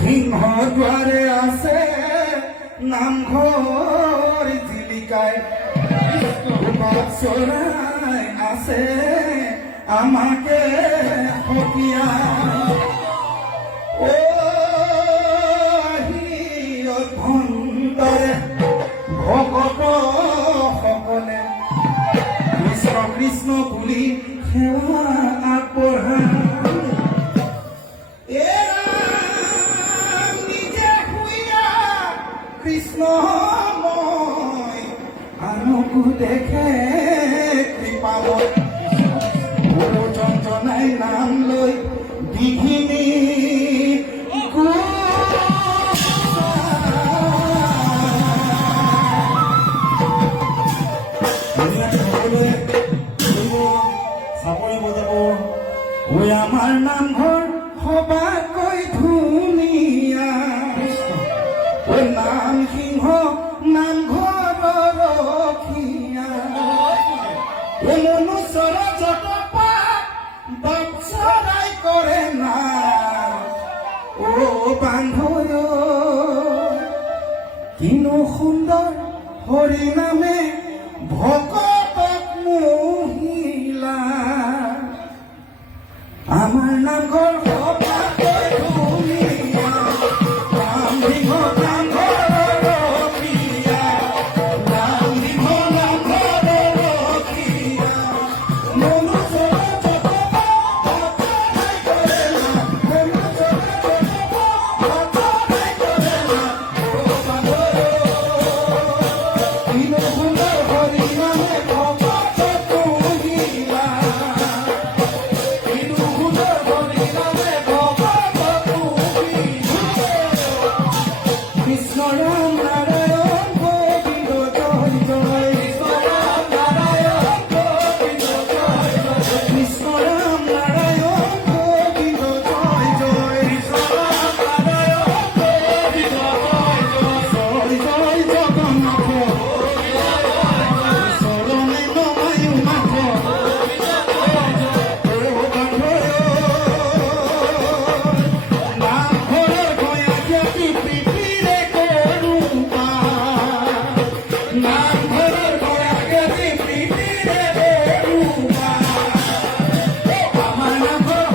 সিংহদ্বাৰে আছে নামঘৰ জিলিকায় চৰাই আছে আমাকে সকিয়া ভন্তৰে ভকত সকলে কৃষ্ণ কৃষ্ণ বুলি সেৱা আগবঢ়ায় কৃষ্ণময় আনকো দেখে কৃপাময় যন্ত্ৰণাই নাম লৈ দিঘিনী চাপৰি বজাব ঐ আমাৰ নামঘৰ সবাকৈ ধুনীয়া নাম সিংহ নামঘৰৰ ৰখীয়া মনুষ্যৰ জটপা বাপচৰাই কৰে না বান্ধ কিনো সুন্দৰ হৰি নামে